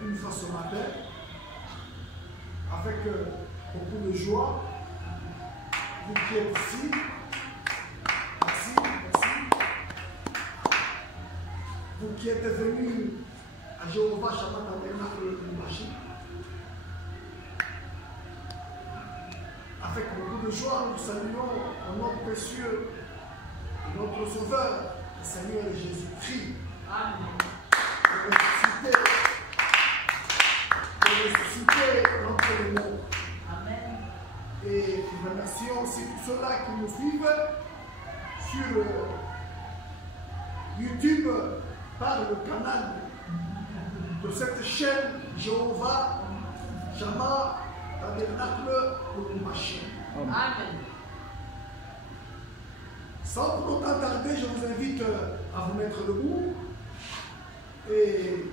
Une fois ce matin, avec beaucoup de joie, vous qui êtes ici, merci. Vous qui êtes venus à Jéhovah Shabbat Tabernacle de Machine, avec beaucoup de joie, nous saluons en nom précieux de notre Sauveur, le Seigneur Jésus-Christ. Amen. Ressuscité entre les morts. Amen. Et nous remercions aussi tous ceux-là qui nous suivent sur YouTube par le canal de cette chaîne Jéhovah Shammah Tabernacle de Machine. Amen. Sans pour autant tarder, je vous invite à vous mettre debout et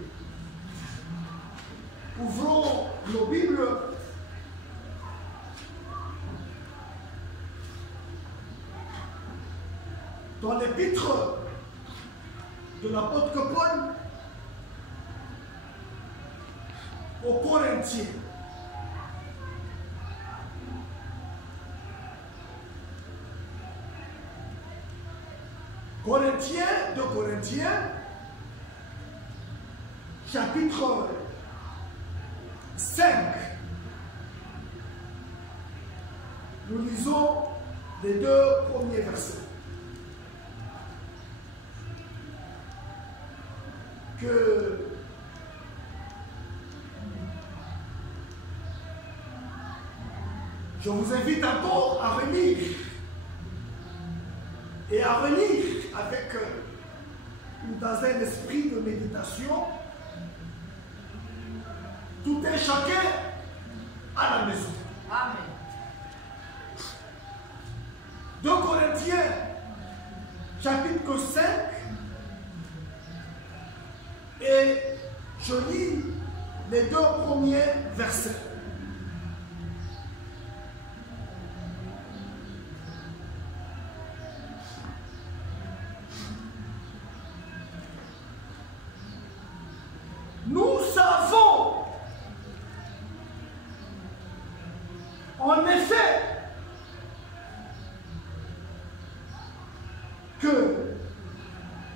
ouvrons nos Bibles dans l'épître de l'apôtre Paul aux Corinthiens. De Corinthiens, chapitre 5. Nous lisons les 2 premiers versets. Que je vous invite encore à relire et à relire avec dans un esprit de méditation tout un chacun à la maison. Amen. 2 Corinthiens, chapitre 5, et je lis les 2 premiers versets. Nous savons en effet que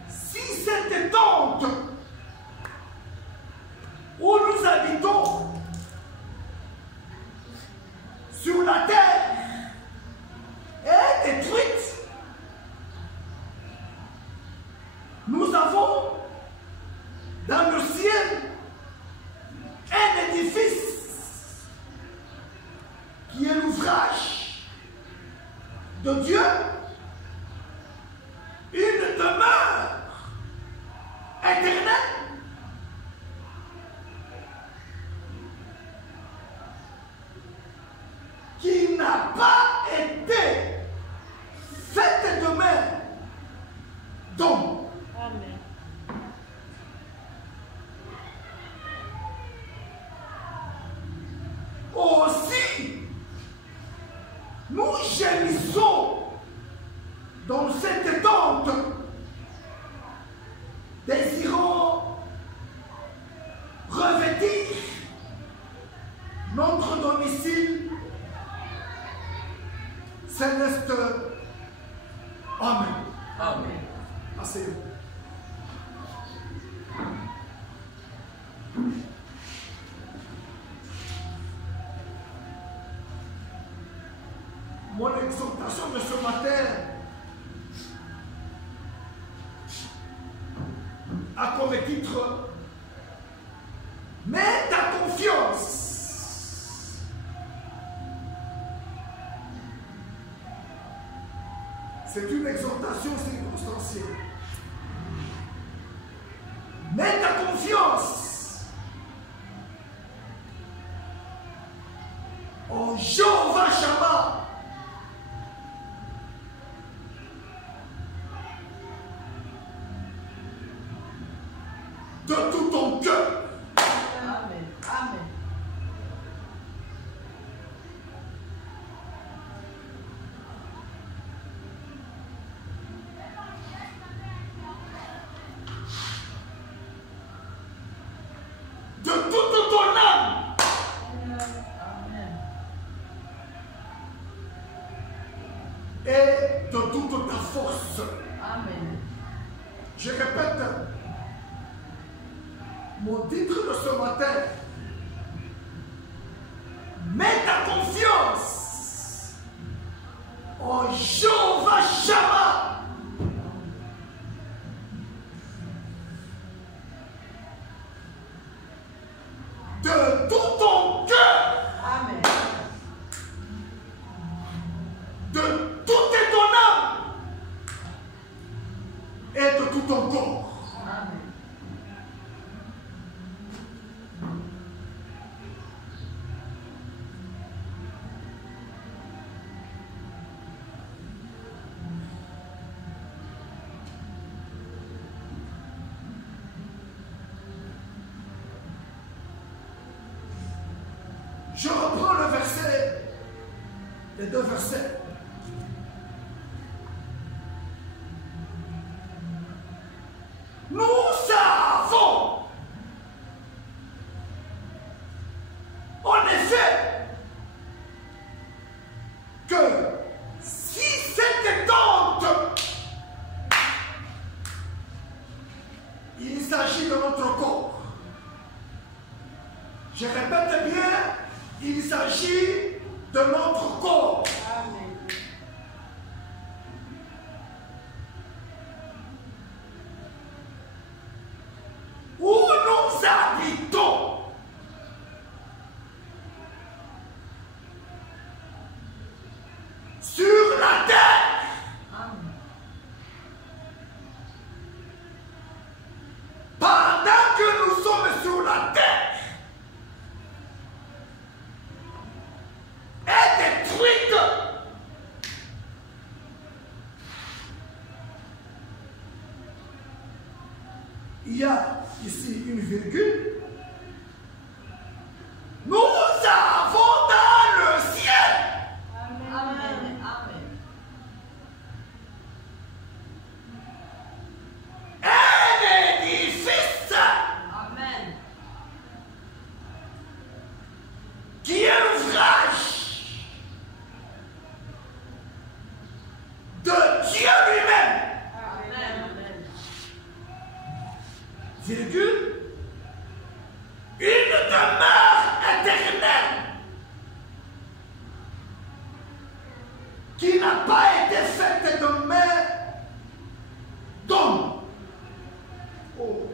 si cette tente où nous habitons sur la terre est détruite, nous avons dans le ciel un édifice qui est l'ouvrage de Dieu, une demeure éternelle qui n'a pas été faite de main d'homme. Amen. Aussi, nous gémissons dans cette tente, désirant revêtir notre domicile céleste. Amen. Amen. Asseyez-vous. Mon exhortation de ce matin a comme titre « Mets ta confiance ». C'est une exhortation circonstancielle. Mets ta confiance en Jéhovah Shammah. De tout ton cœur. Amen. Amen. De toute ton âme. Amen. Et de toute ta force. Amen. Je répète, mon titre de ce matin, mets ta confiance en Jéhovah Shammah. De tout ton cœur, Amen. de toute ton âme et de tout ton corps. Amen. Je reprends le verset, les deux versets. Nous savons, en effet, que si cette tente, il s'agit de notre corps. Je répète bien, il s'agit de notre corps. Amen. Où nous habitons. Sur la terre. Amen. Pendant que nous sommes sur la terre, est détruite. Il y a ici une virgule. Nous avons dans le ciel Amen. Amen. un édifice Amen. qui est l'ouvrage de Dieu lui-même. Amen. Virgule, une demeure éternelle qui n'a pas été faite de main d'homme. Oh.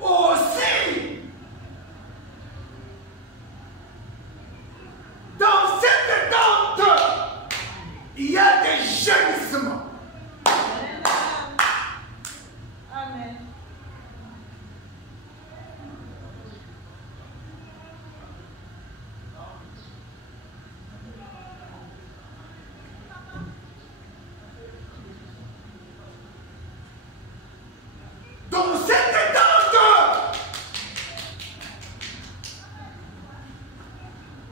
Aussi, dans cette tente, il y a des gémissements. Amen. Dans cette tente,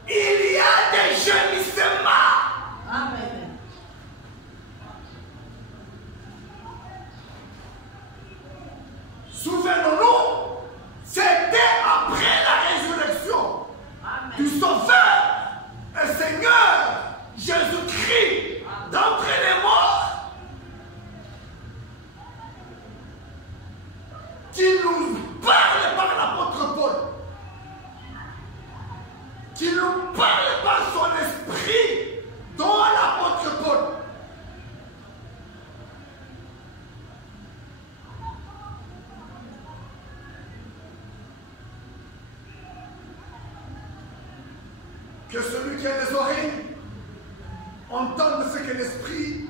il y a des gémissements. Amen. Souvenons-nous, c'était après la résurrection du Amen. Sauveur qui nous parle par son esprit, dont l'apôtre Paul. Que celui qui a les oreilles entende ce que l'Esprit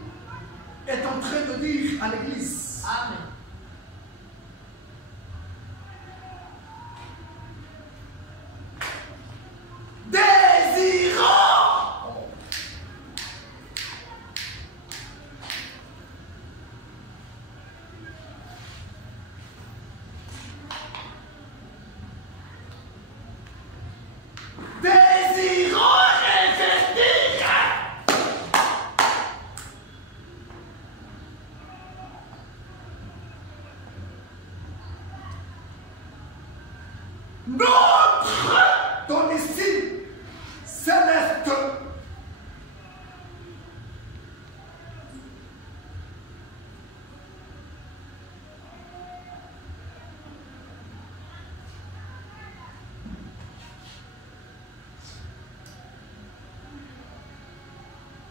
est en train de dire à l'Église. Amen. Désirant investir notre domicile céleste.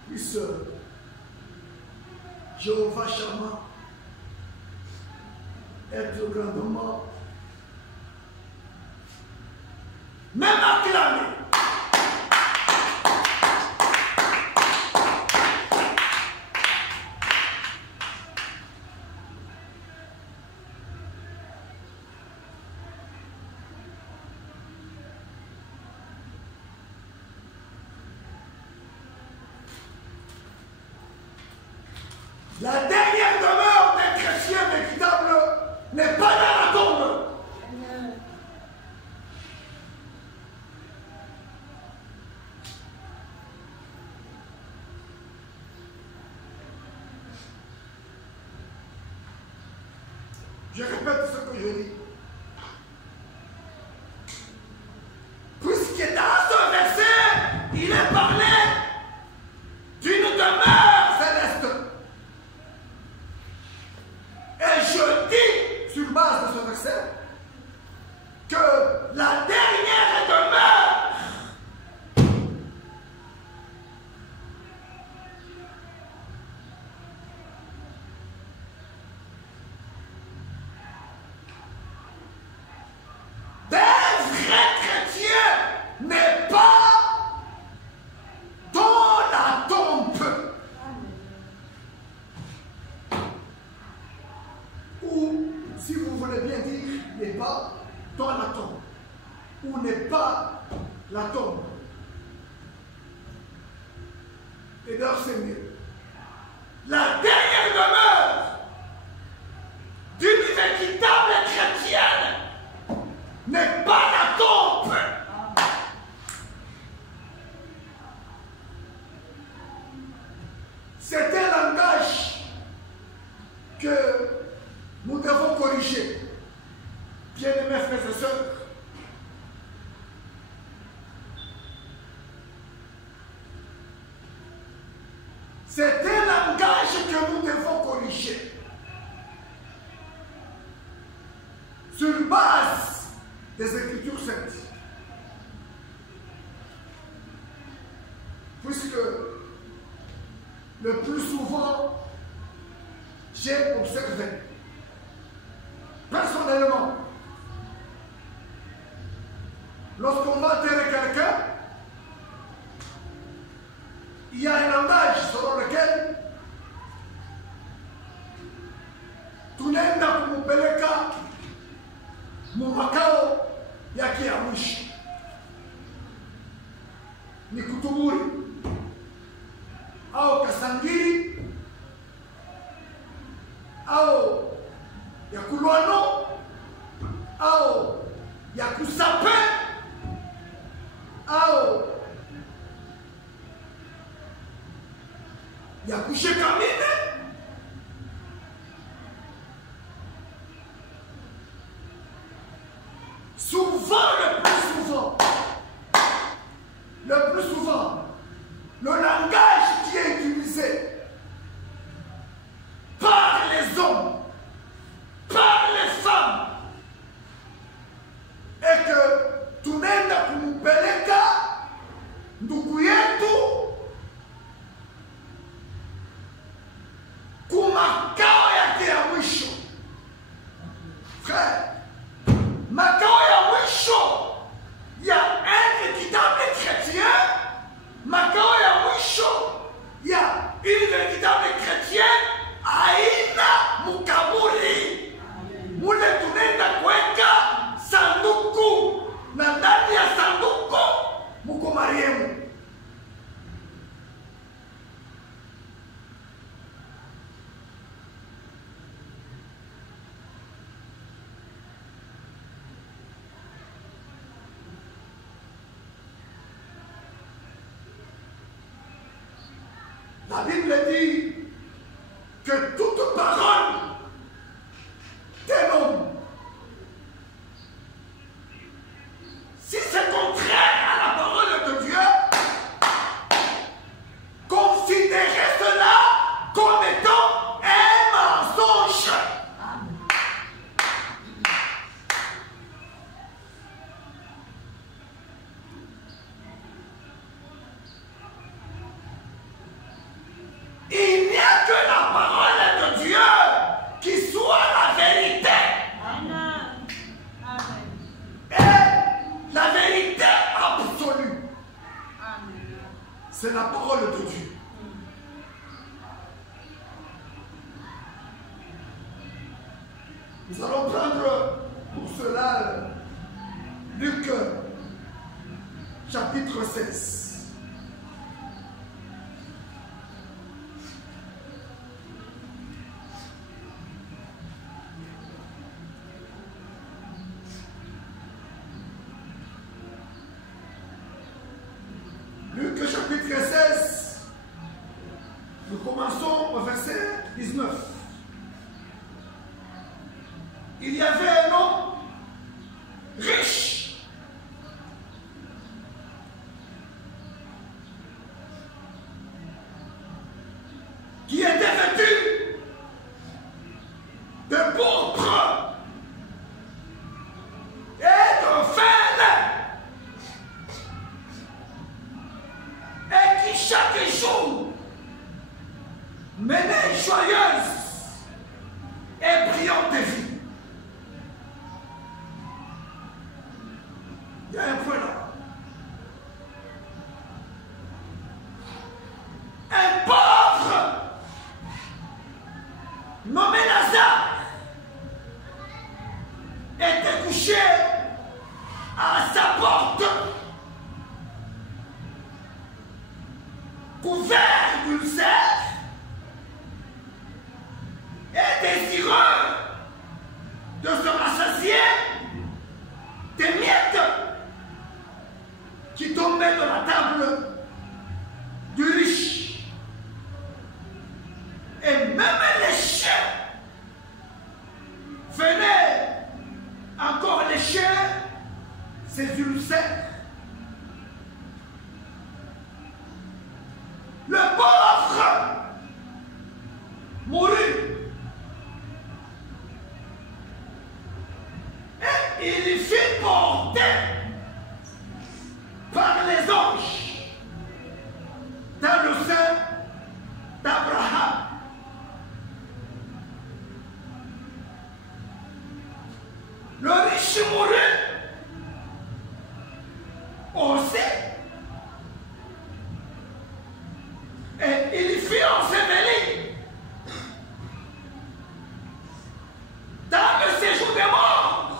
Puisse Jéhovah Shammah être grandement même acclamé. La dernière demeure des chrétiens équitables n'est pas dans la tombe. Je répète ce que je dis. Puisque dans ce verset, il est parlé d'une demeure céleste. Et je dis, sur base de ce verset, que la dernière demeure des vrais chrétiens n'est pas dans la tombe. Ou, si vous voulez bien dire, n'est pas dans la tombe. Ou n'est pas la tombe. Et d'ailleurs, c'est mieux. La dernière demeure d'une véritable chrétienne n'est pas la tombe. C'est un langage que nous devons corriger. Bien-aimés frères et sœurs, c'est un langage que nous devons corriger. Sur base des Écritures saintes. Puisque le plus souvent, j'ai observé, personnellement, lorsqu'on va enterrer quelqu'un, il y a un langage selon lequel tunaenda kumupeleka mumakao yake ya mwisho, ni Kutuburi au Kasangiri au ya Kulwano au ya Kusape au ya Kushekamine. Le plus souvent, le langage qui est utilisé par les hommes, par les femmes, est que tunaenda kumpeleka ndugu yetu kumakao yake ya mwisho. Frère, makao ya mwisho ya un véritable chrétien, makao ya mwisho ya une véritable chrétienne haina mukaburi. Mule tunaenda kuweka sanduku na ndani ya sanduku muko Mariamu. La Bible dit que toute parole d'un homme, si c'est contraire à la parole de Dieu, considérez cela comme étant un mensonge. Il n'y a que la parole de Dieu qui soit la vérité. Amen. Amen. Et la vérité absolue, Amen. c'est la parole de Dieu. Nous allons prendre pour cela Luc chapitre 16. Luc chapitre 16, nous commençons au verset 19. Il y avait un homme riche qui était vêtu de pourpre et de fin lin, et qui chaque jour menait une joyeuse et brillante vie. Il y a un point là. Un pauvre nommé Lazare était couché à sa porte, couvert d'ulcères et désireux de se rassasier des miettes qui tombaient de la table du riche. Et même les chiens venaient encore lécher ses ulcères. Le pauvre mourut. Et il fit porter par les anges dans le sein d'Abraham. Le riche mourut aussi. Et il fit ensevelir dans le séjour des morts.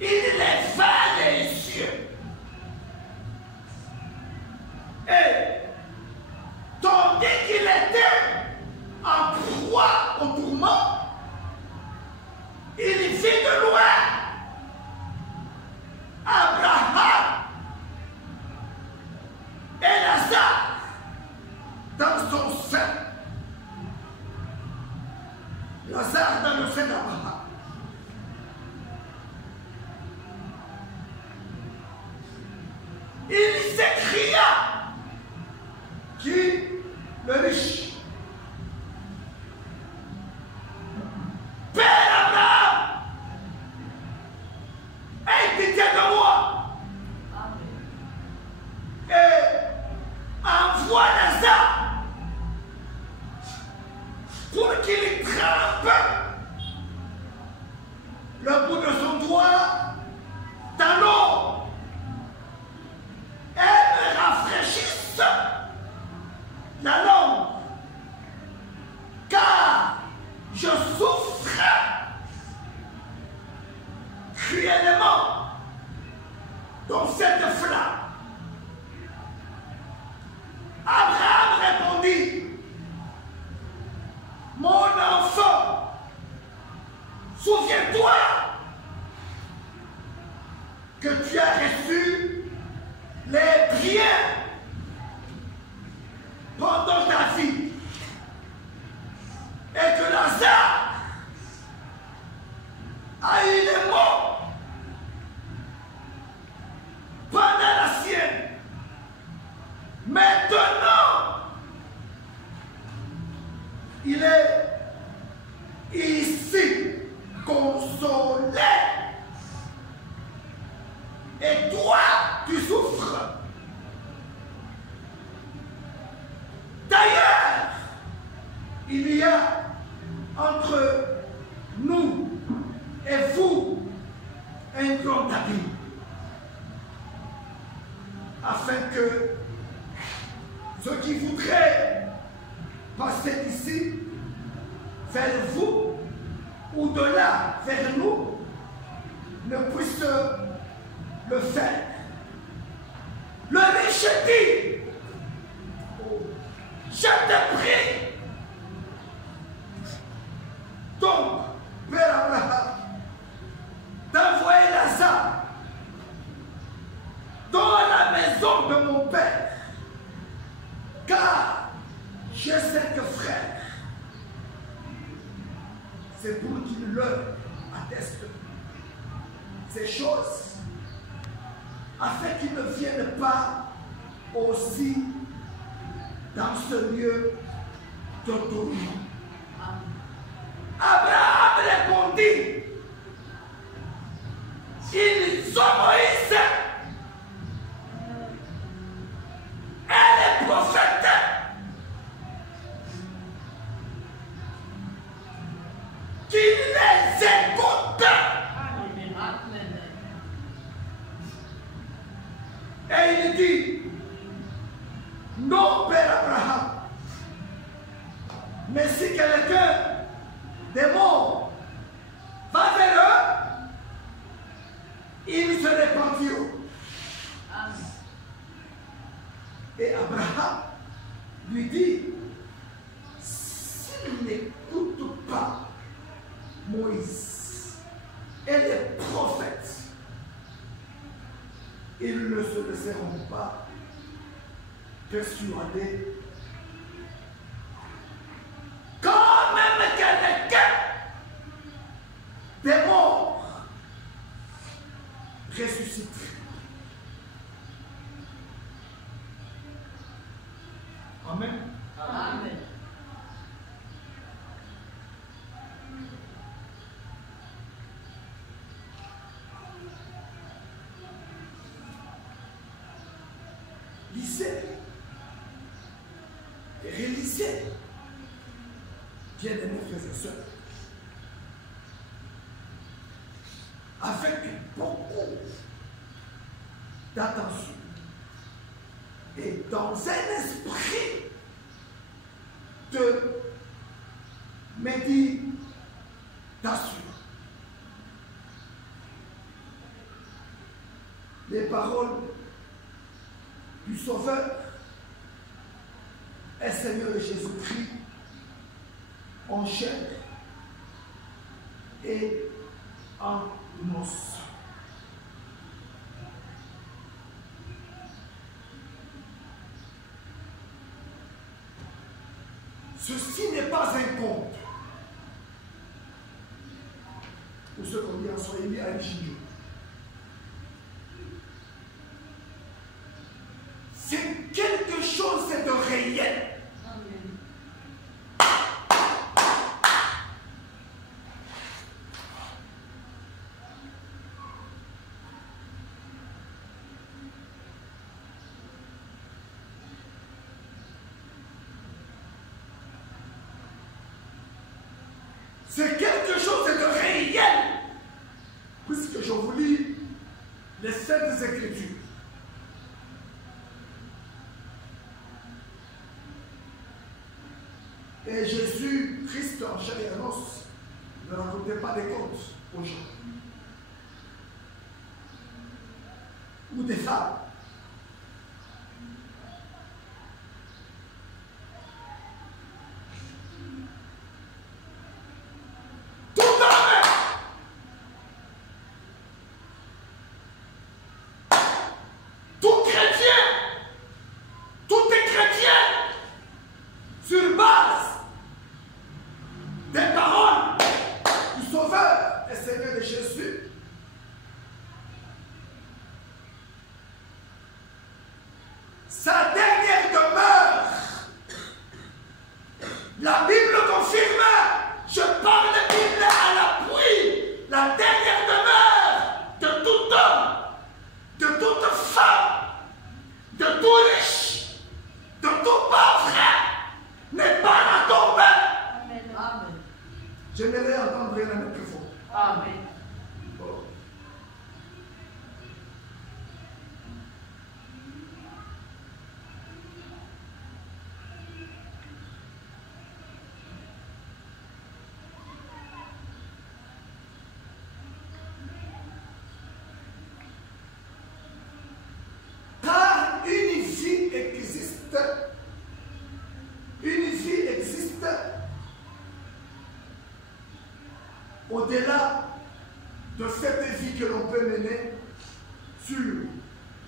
Il leva les yeux. Et tandis qu'il était en proie au tourment, il vit de loin Abraham et Lazare dans son sein. Lazare dans le sein d'Abraham. Il s'écria, qui? Le riche. Père Abraham, aie pitié de moi. dans cette flamme. Abraham répondit, mon enfant, souviens-toi que tu as reçu les biens pendant ta vie et que Lazare a eu les maux pendant la sienne. Maintenant, il est ici consolé. Et toi, tu souffres. D'ailleurs, il y a entre nous et vous un grand abîme, afin que ceux qui voudraient passer d'ici vers vous ou de là vers nous ne puissent le faire. Le riche dit, je te prie. Donc, Père Abraham, d'envoyer Lazare dans la maison de mon père, car j'ai 5 frères. C'est pour qu'il leur atteste ces choses, afin qu'ils ne viennent pas aussi dans ce lieu de tourment. Abraham répondit, ils ont Moïse et les prophètes. Qui les écoutent. Et il dit, non, Père Abraham, mais si quelqu'un des morts va vers eux, ils se repentiront. Et Abraham lui dit, s'ils n'écoutent pas Moïse et les prophètes, ils ne se laisseront pas persuader. Quand même quelqu'un des morts ressuscite. Amen. Amen. Lisez et relisez, bien-aimés frères et sœurs, avec beaucoup d'attention et dans un esprit de méditation. Les paroles du Sauveur et Seigneur Jésus-Christ en chair et en os. Ceci n'est pas un conte. Pour ceux qu'on dit en Swahili à Rijinjo. C'est quelque chose de réel. C'est quelque chose de réel. Puisque je vous lis les Saintes Écritures. Et Jésus, Christ en chair et en os, ne racontait pas des contes aux gens. ou des femmes. Tout homme, tout chrétien, tout est chrétien sur base des paroles du Sauveur et Seigneur de Jésus. Sa dernière demeure, la Bible confirme, je parle de Bible à l'appui, la dernière demeure de tout homme, de toute femme, de tout riche, de tout pauvre, n'est pas la tombe. Amen. Amen. J'aimerais entendre rien à notre profond. Amen. Car une vie existe au-delà de cette vie que l'on peut mener sur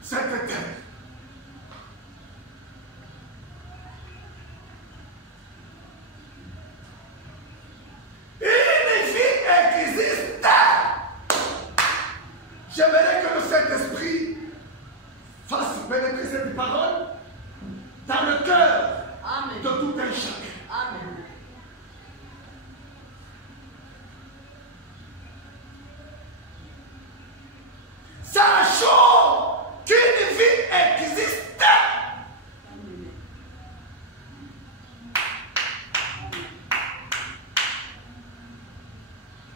cette terre. Une vie existe. J'aimerais que le Saint-Esprit fasse pénétrer cette parole dans le cœur Amen. de tout un chacun. Amen. Sachons qu'une vie existe.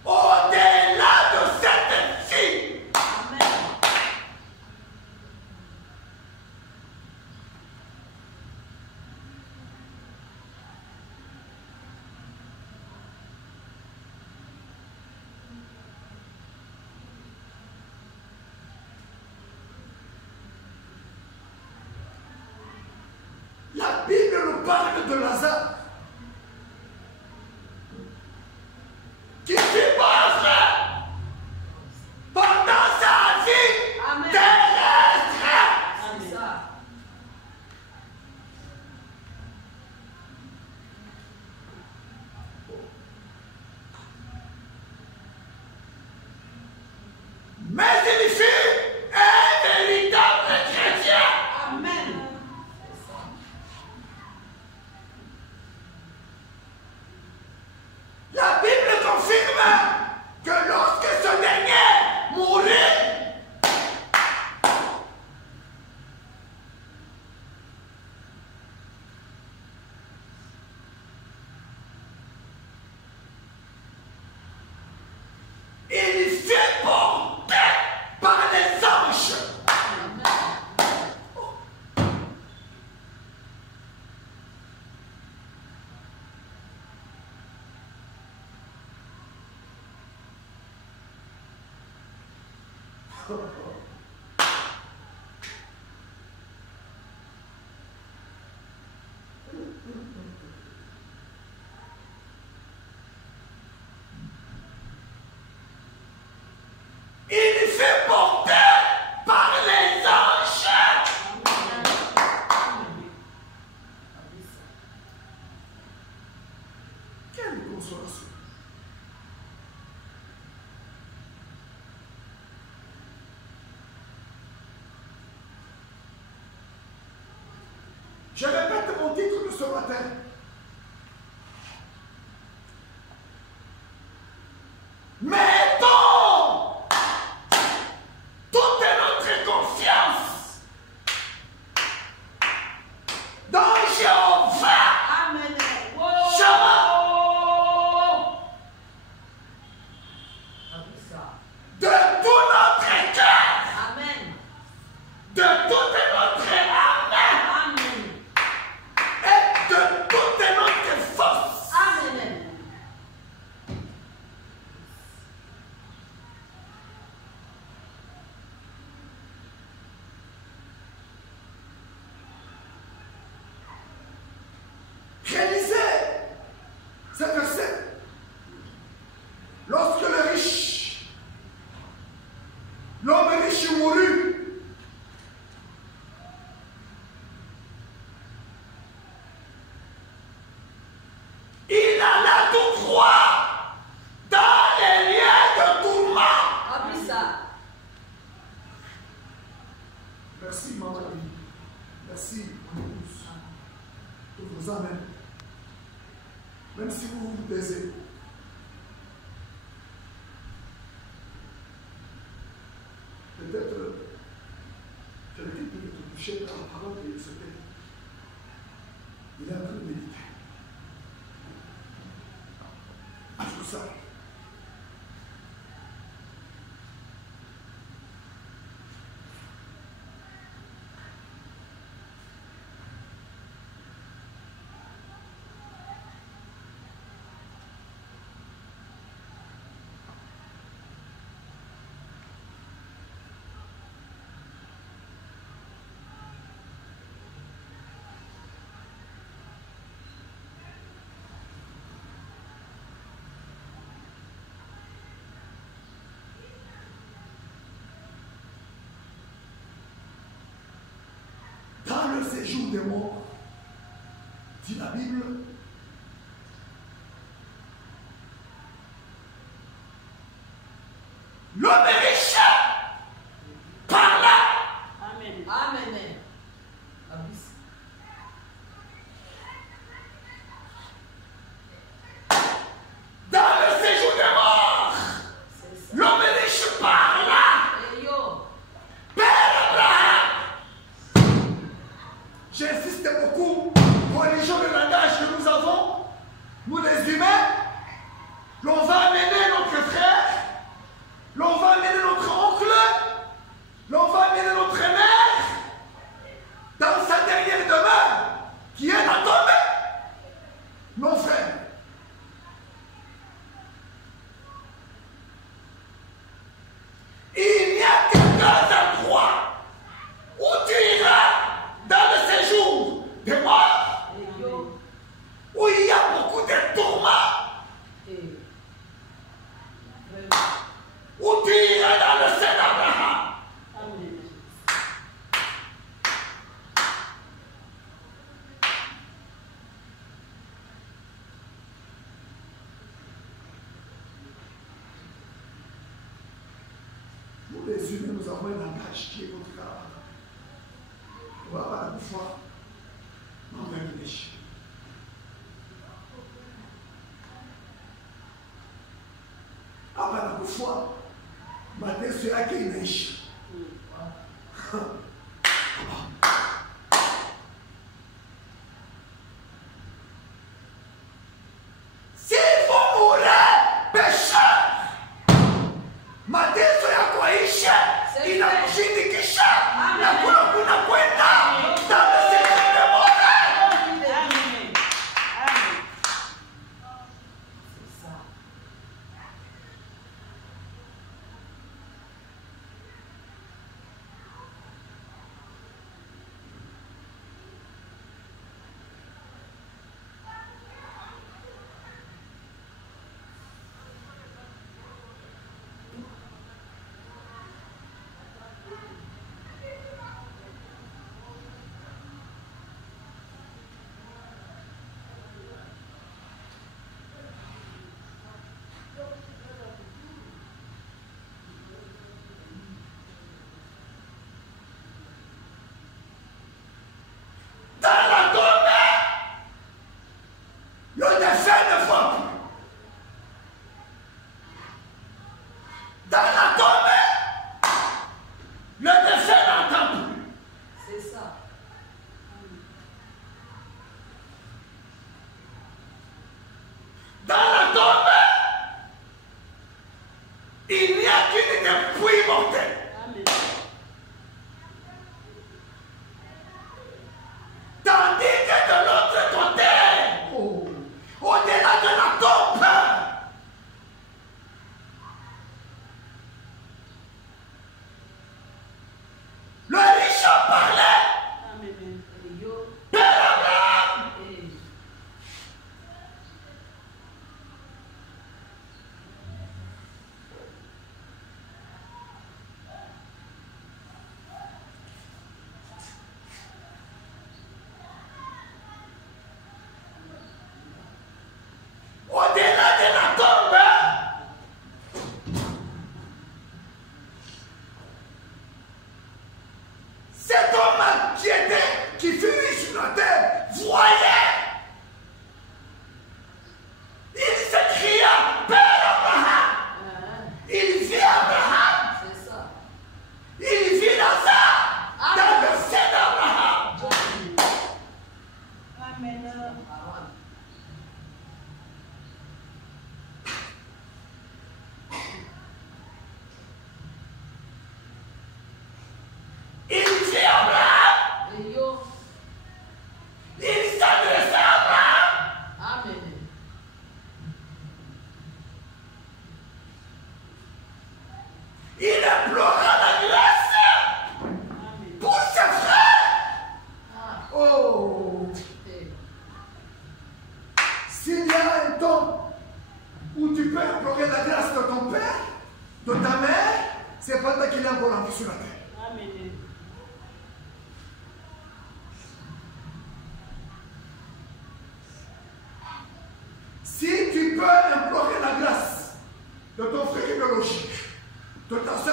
Au-delà de cette vie. Amen. La Bible nous parle de Lazare qui fut pauvre pendant sa vie Amen. terrestre. C'est ça. Mais il fut un véritable chrétien. Amen. La Bible confirme que lorsque ce dernier mourit, il fut porté par les anges. Il fut porté par les anges. Quelle consolation. Je répète mon titre de ce matin. Mettons toute notre confiance dans Jéhovah. Amen. De tout notre cœur, Amen. de toute notre âme Amen. et de toute Merci, maman. Merci, mon épouse. Je vous amène. Même si vous vous taisez. Peut-être, je vais dire de te toucher par la parole de ce père. Il est en train de méditer. Tout ça. Dans le séjour des morts, dit la Bible, l'homme est riche par là. Amen. Amen. Dans le séjour des morts, l'homme est riche par là. Père Abraham. J'insiste beaucoup, religion de langage que nous avons, nous les humains, l'on va amener notre frère, l'on va amener notre oncle, l'on va amener notre mère dans sa dernière demeure qui est la tombe. Mon frère, il n'y a que deux endroits où tu iras dans le séjour des morts, où il y a beaucoup de tourments, où tu iras dans le sein d'Abraham. Nous les humains, nous avons un langage qui est contraire. On va avoir la foi dans le péché. Hapa na kufua mateso yake inaisha. Si vous mourrez pécheur, mateso yako yaisha, inakushindikisha na kula kuna kwenda dans le séjour des morts.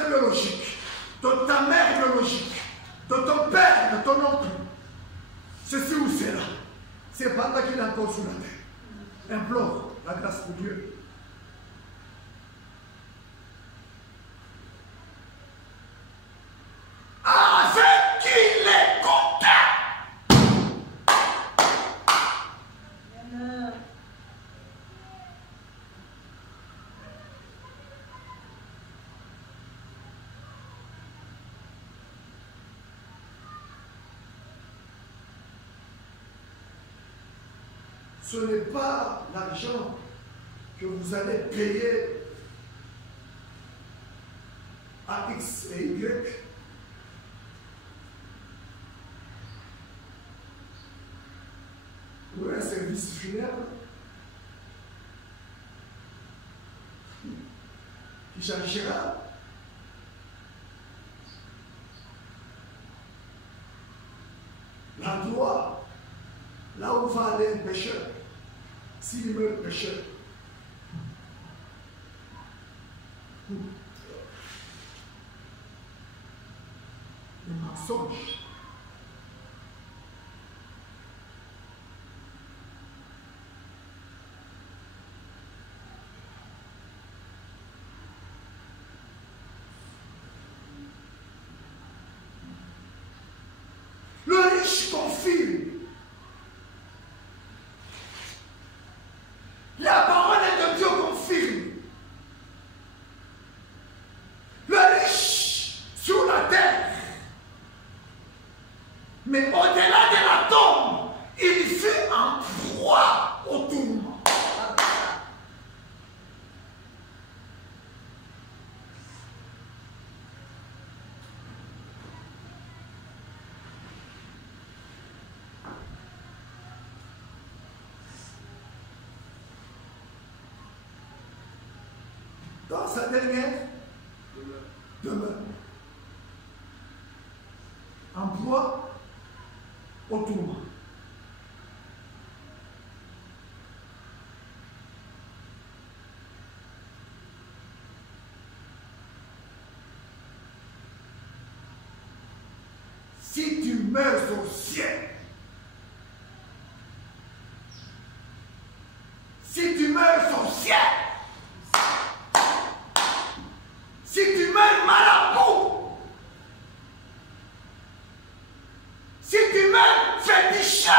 frère biologique, de ta mère biologique, de ton père, de ton oncle, ceci ou cela, c'est pendant qu'il est encore sur la terre. Implore la grâce de Dieu. Avec qui l'écoute. Ce n'est pas l'argent que vous allez payer à X et Y pour un service funèbre qui changera l'endroit là où va aller un pécheur. S'il meurt pécheur, le mensonge, le riche confirme. La parole de Dieu confirme. Le riche sur la terre. Mais au-delà de la tombe, il fut en proie au tourment. Dans sa dernière demeure, en proie au tourment. Si tu meurs sorcier, si tu meurs sorcier, si tu meurs marabout, si tu meurs féticheur,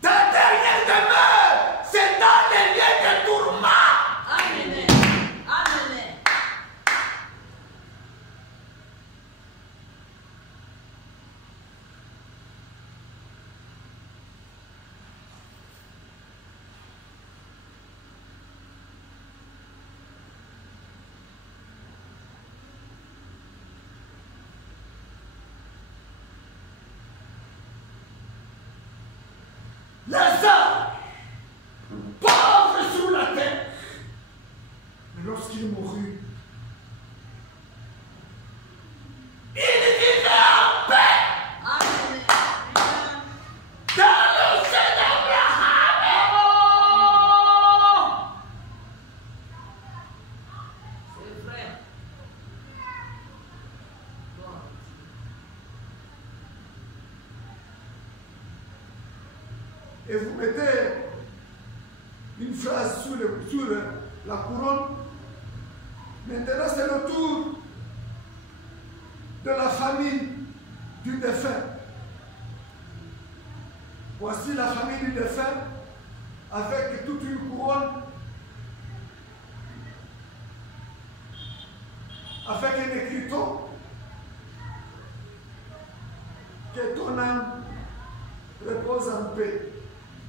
ta dernière demeure, c'est dans les lieux de tourment. Amen. Amen. Lazare, pauvre sur la terre, mais lorsqu'il mourut, il vivait en paix Amen. dans le sein d'Abraham. C'est vrai. Et vous mettez une phrase sur la couronne. Maintenant, c'est le tour de la famille du défunt. Voici la famille du défunt avec toute une couronne, avec un écriteau, que ton âme repose en paix.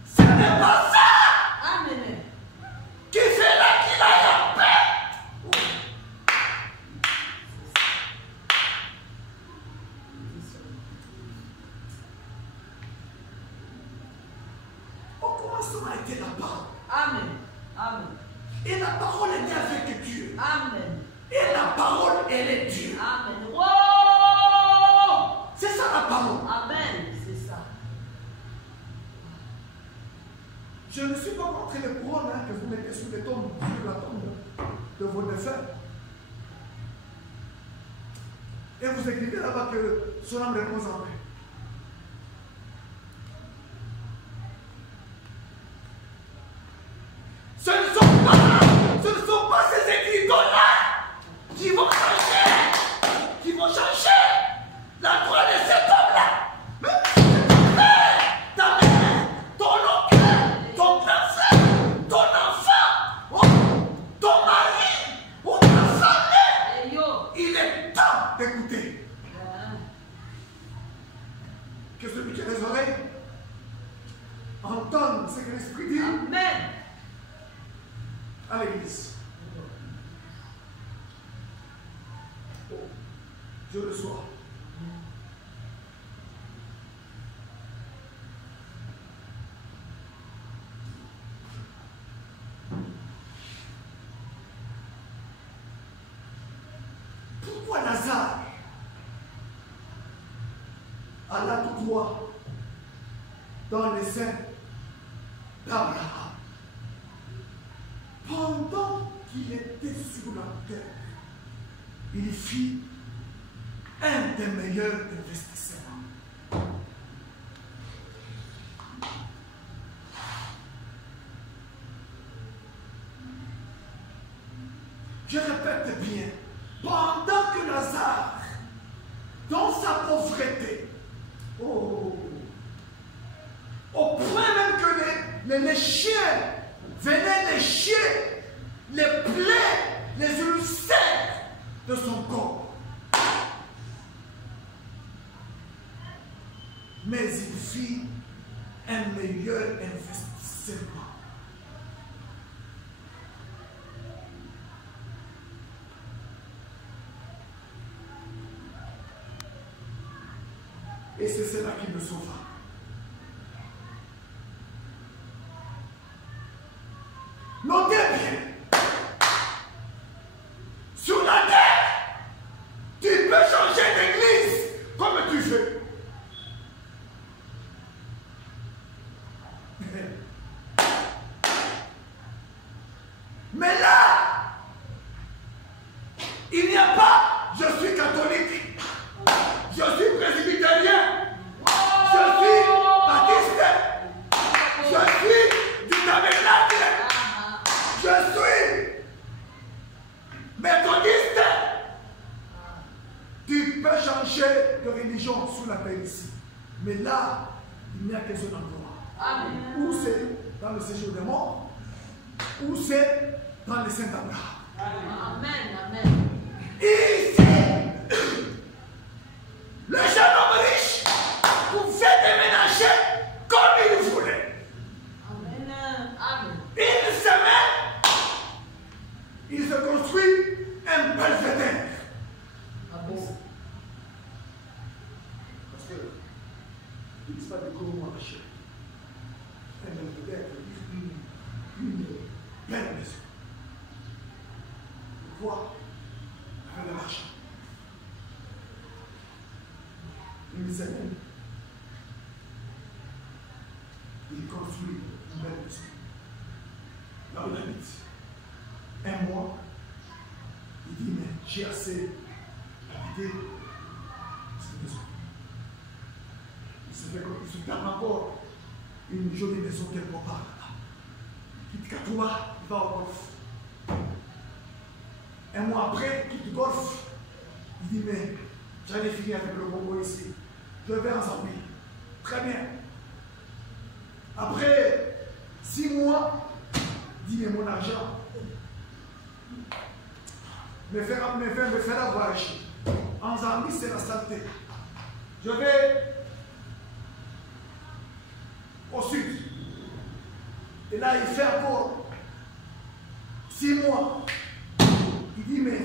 Ce n'est pas ça Amen. qui fait là qu'il aille en paix. Au commencement était la parole. Amen. Amen. Et la parole était avec Dieu. Amen. Et la parole, elle est Dieu. Amen. Wow! la parole. Amen. C'est ça. Je ne suis pas contre les couronnes que vous mettez sur les tombes, sur la tombe de vos défunts. Et vous écrivez là-bas que son âme repose en paix. Ce ne sont pas ces écrits-là qui vont changer la croix de cet homme-là. Mais ta mère, ton oncle, ton grand frère, ton enfant, ton mari ou ta femme, il est temps d'écouter. Que celui qui a les oreilles entende ce que l'Esprit dit. Amen. À l'église. Oh, je le sois. Pourquoi Lazare alla tout droit dans les seins d'Abraham pendant qu'il était sur la terre? Il fit un des meilleurs investissements. Je répète bien, pendant que Lazare, dans sa pauvreté, au point même que les chiens venaient lécher les plaies, les ulcères de son corps. Mais il fit un meilleur investissement. Et c'est cela qui me sauva. Notez bien, sur la terre, tu peux changer d'église comme tu veux. Mais là, il n'y a pas, je suis catholique, je suis presbytérien, je suis baptiste, je suis du tabernacle, je suis méthodiste. Tu peux changer de religion sur la terre ici. Mais là, il n'y a qu'un seul endroit. Ou c'est dans le séjour des morts, ou c'est dans les saints d'Abraham. Amen. Amen. Ici, le jeune homme riche pouvait déménager comme il voulait. Amen. Amen. Une semaine, il se construit un belvédère. Parce que il ne dit pas de comment acheter. Un belvédère, une belle maison. Pourquoi? Avec de l'argent. Une semaine, il construit une belle maison. Là où il habite. Un mois, il dit, mais j'ai assez habité cette maison. Il se garde encore une jolie maison quelque part là-bas. Il quitte Katoua, il va au golf. Un mois après, il quitte le golf. Il dit, mais j'allais finir avec le Congo ici. Je vais en Zambie. Très bien. Après 6 mois, il dit, mais mon argent me fera voyager. En Zambie, c'est la saleté. Je vais au sud. Et là, il fait encore 6 mois. Il dit, mais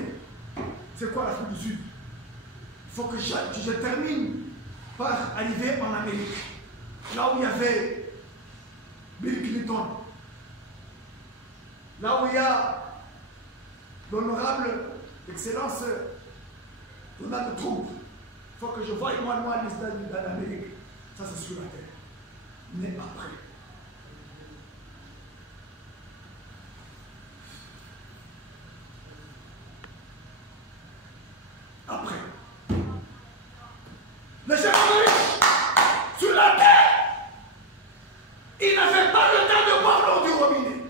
c'est quoi l'Afrique du Sud? Il faut que je termine par arriver en Amérique. Là où il y avait Bill Clinton. Là où il y a l'honorable Excellence Donald Trump. Il faut que je voie moi les États-Unis d'Amérique. Ça, c'est sur la terre. Mais après. Après. Les gens riches sur la terre, ils n'avaient pas le temps de boire l'eau du robinet.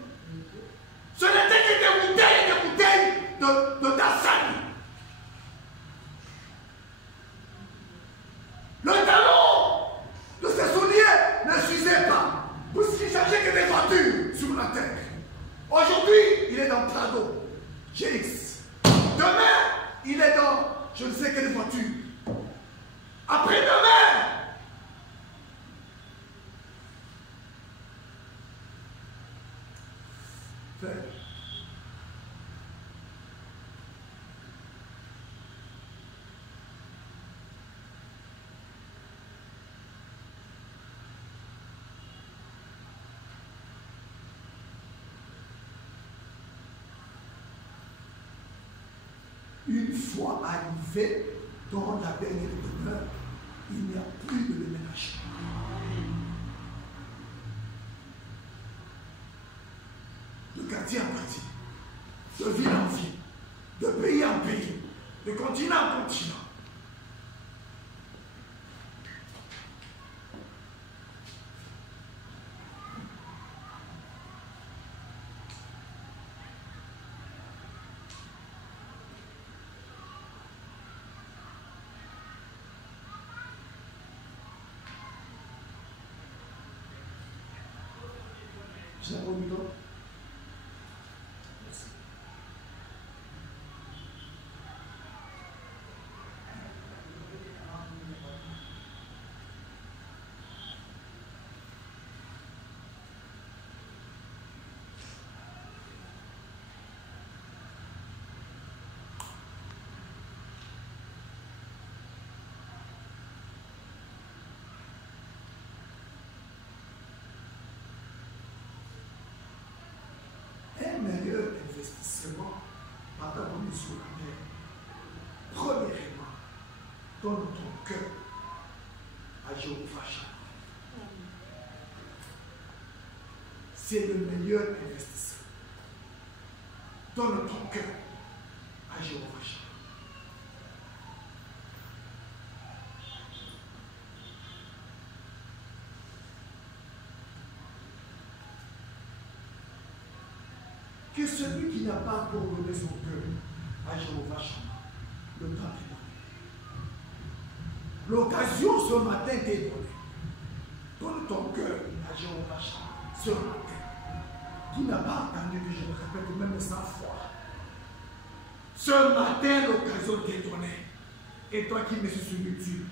Ce n'était que des bouteilles de Dasani. Le talon de ses souliers ne suffisait pas, puisqu'il cherchait que des voitures sur la terre. Aujourd'hui, il est dans Prado, GX. Demain, il est dans je ne sais quelle voiture. Après-demain, une fois arrivé dans la dernière demeure, il n'y a plus de déménagement. De quartier en quartier, de ville en ville, de pays en pays, de continent en continent. J'ai un moniteur. Merci. Un meilleur investissement par ta bonne sur la terre. Premièrement, donne ton cœur à Jéhovah Shammah. C'est le meilleur investissement. Donne ton cœur à Jéhovah Shammah. Que celui qui n'a pas encore donné son cœur à Jéhovah Shammah, le temps est donné. L'occasion ce matin t'est donnée. Donne ton cœur à Jéhovah Shammah ce matin. Qui n'a pas entendu, que je le répète même 100 fois. Ce matin, l'occasion t'est donnée. Et toi qui me suis sur YouTube,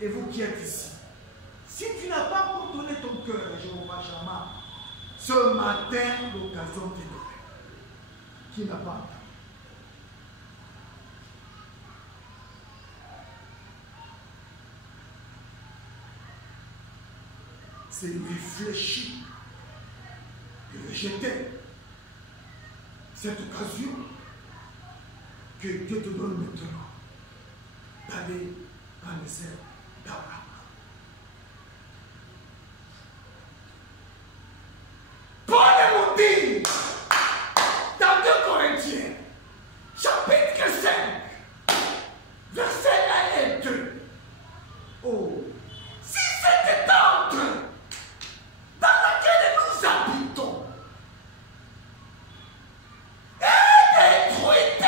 et vous qui êtes ici, si tu n'as pas encore donné ton cœur à Jéhovah Shammah, ce matin, l'occasion t'est donnée. Qui n'a pas entendu? C'est réfléchir et rejeter cette occasion que Dieu te donne maintenant d'aller dans les airs d'Abraham. Paul nous dit dans 2 Corinthiens, chapitre 5, versets 1 et 2. Oh, si cette tente dans laquelle nous habitons est détruite,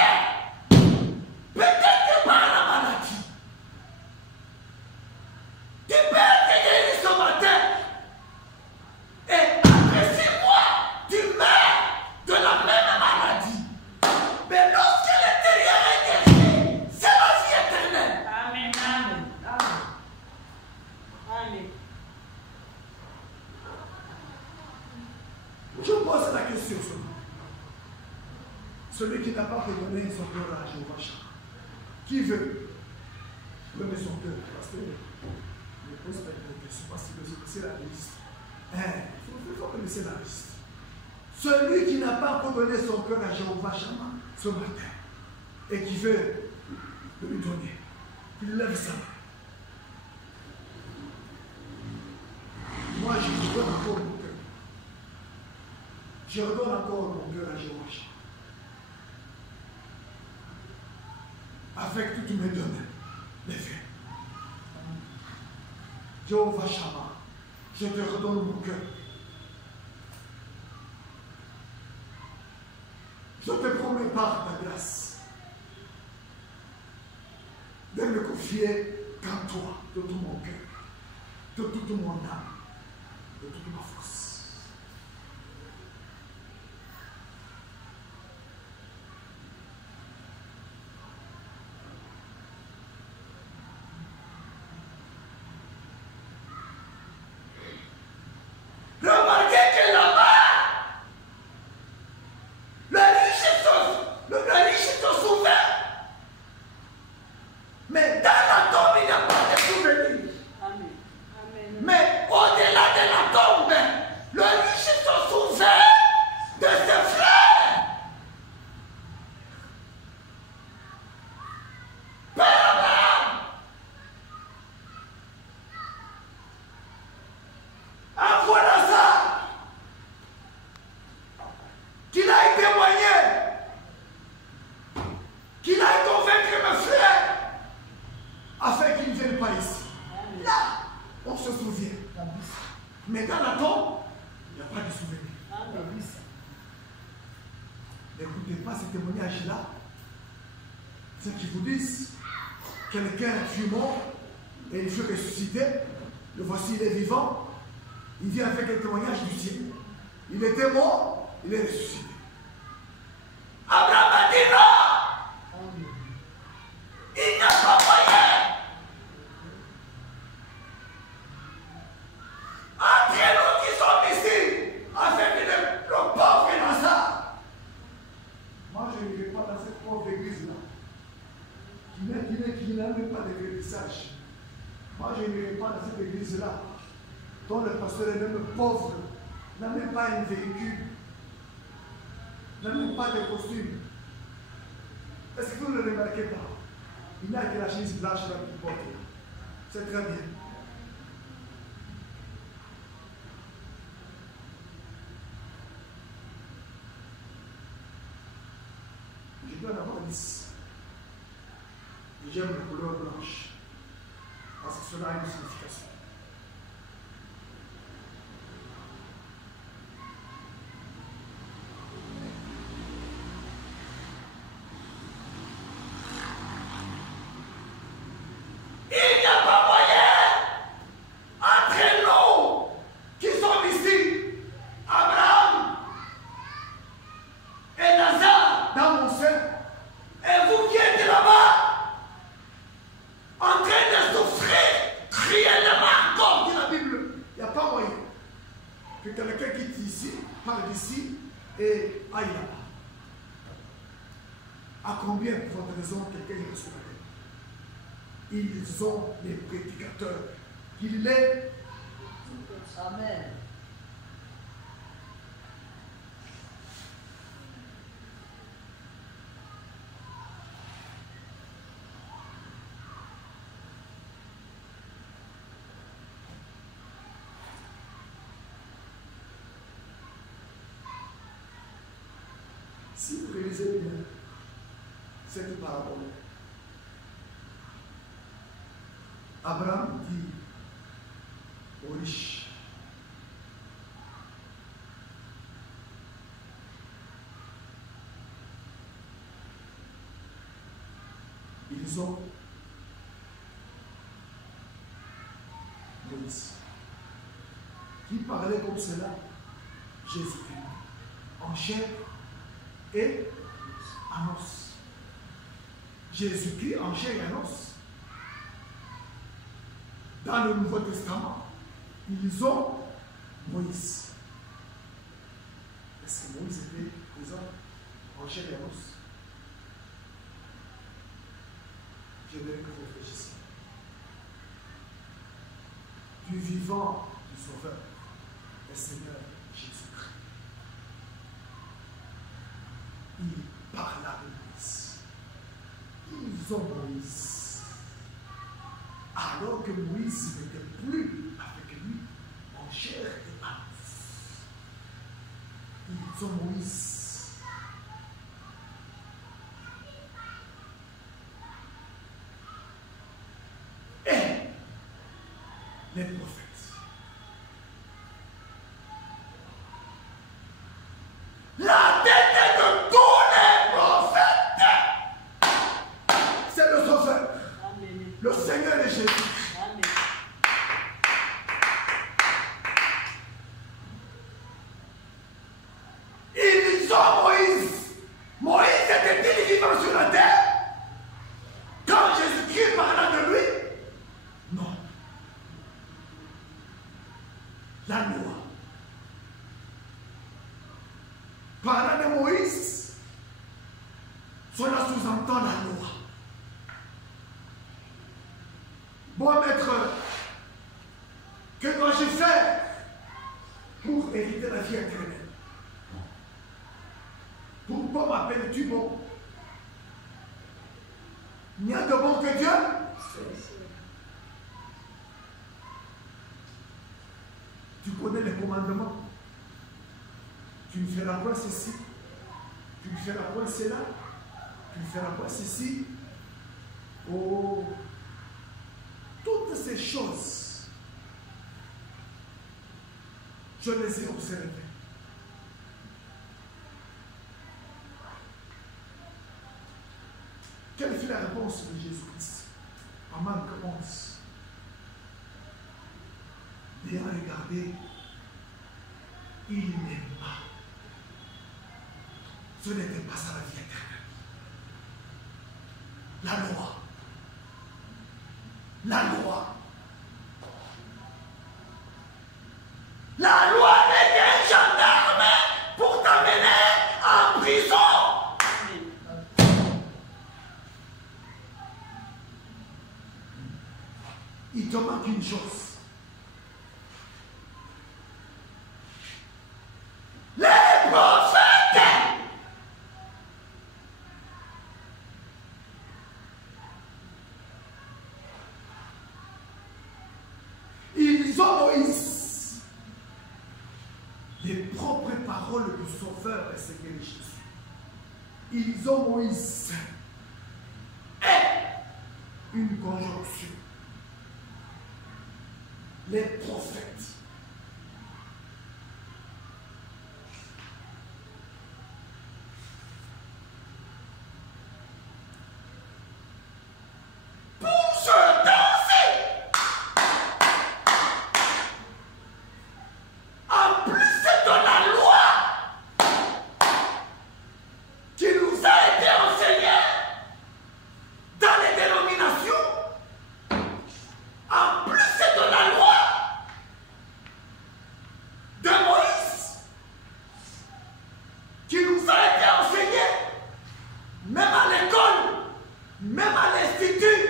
peut-être par la maladie, tu peux te guérir ce matin. Et après 6 mois, tu meurs de la même maladie. Mais lorsque l'intérieur est guéri, c'est la vie éternelle. Amen. Amen. Amen. Je pose la question seulement. Celui qui n'a pas donné son cœur à Jéhovah Shammah, qui veut donner son cœur? Parce que je pose pas de question, parce que c'est la liste. Il faut connaître la liste. Celui qui n'a pas encore donné son cœur à Jéhovah Shammah ce matin et qui veut lui donner, qu'il lève sa main. Moi, je redonne encore mon cœur. Je redonne encore mon cœur à Jéhovah. Avec toutes mes deux mains, les faits. Jéhovah Shammah, je te redonne mon cœur. Je te promets par ta grâce de me confier qu'en toi, de tout mon cœur, de toute mon âme, de toute ma force. Mais dans la tombe, il n'y a pas de souvenir. N'écoutez pas ce témoignage-là. Ceux qui vous disent quelqu'un fut mort et il fut ressuscité. Le voici, il est vivant. Il vient avec un témoignage du ciel. Il était mort, il est ressuscité. Abraham a dit non. Il n'y a pas moyen. Entre nous qui sommes ici, avec le pauvre Lazare. Moi, je ne vais pas dans cette pauvre église-là, qui n'a même pas de vernissage. Moi, je ne vais pas dans cette église-là, dont le pasteur est même pauvre, n'a même pas un véhicule, n'a même pas de costume. Est-ce que vous ne le remarquez pas? Il n'a que la chemise blanche là qu'il porte. C'est très bien. Je dois en avoir 10. Et j'aime la couleur blanche. Parce que cela a une signification. Il n'y a pas moyen entre nous qui sommes ici, Abraham et Lazare dans mon sein, et vous qui êtes là-bas, en train de souffrir, cruellement encore, dit la Bible. Il n'y a pas moyen que quelqu'un quitte ici, part d'ici et aille là-bas. À combien, pour votre raison, quelqu'un est reçu? Ils ont les prédicateurs. Il est. Amen. Si vous réalisez bien cette parabole, Abraham dit aux riches, ils ont Moïse, qui parlait comme cela, Jésus-Christ, en chair et en os. Jésus-Christ en chair et en os. Dans le Nouveau Testament, ils ont Moïse. Est-ce que Moïse était présent en chair et en os? J'aimerais que vous réfléchissiez. Du vivant du Sauveur, le Seigneur Jésus-Christ. Il parla de Moïse. Ils ont Moïse. alors que Moïse n'était plus avec lui en chair et âme. Ils ont Moïse. Et les prophètes. La tête de tous les prophètes, c'est le Sauveur, Amen. le Seigneur et Jésus. Amen. Ils ont Moïse. Moïse était-il vivant sur la terre quand Jésus-Christ parla de lui? Non. La loi. Parlant de Moïse, cela sous-entend la loi. Bon maître, que dois-je faire pour éviter la vie éternelle? Pourquoi m'appelles-tu bon? Il n'y a de bon que Dieu. Tu connais les commandements. Tu ne feras pas ceci. Tu ne feras pas cela. Tu ne feras pas ceci. Oh, toutes ces choses, je les ai observées. Quelle fut la réponse de Jésus-Christ? En Marc 11. Ayant regardé, il n'aime pas. Ce n'était pas ça la vie éternelle. La loi. La loi. La loi n'est qu'un gendarme pour t'amener en prison. Il te manque une chose. Les prophètes. Ils ont Moïse. Les propres paroles du Sauveur et Seigneur Jésus. Ils ont Moïse. Et une conjonction. Les prophètes. Pour se danser. En plus de la loi qui nous a été enseignée dans les dénominations, en plus de la loi de Moïse qui nous a été enseignée, même à l'école, même à l'institut,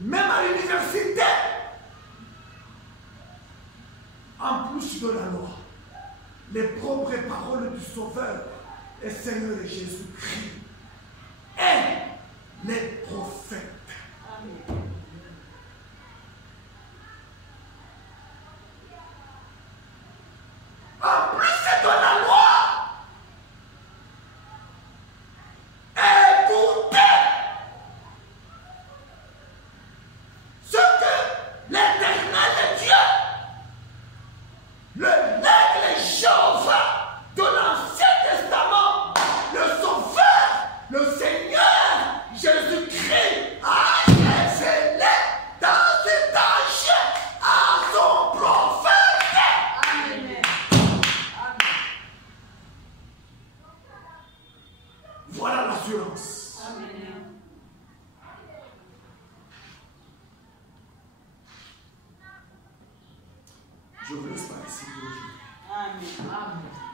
même à l'université, en plus de la loi, les propres paroles du Sauveur et Seigneur Jésus-Christ et les prophètes. Amen. En plus de la loi, écoutez ce que l'Éternel Dieu, l'aigle Jéhovah de l'Ancien Testament, le Sauveur, le Seigneur Jésus-Christ a révélé dans cet âge à son prophète. Amen. Voilà l'assurance. Amen. Je vous laisse participer aujourd'hui. Amen. Amen.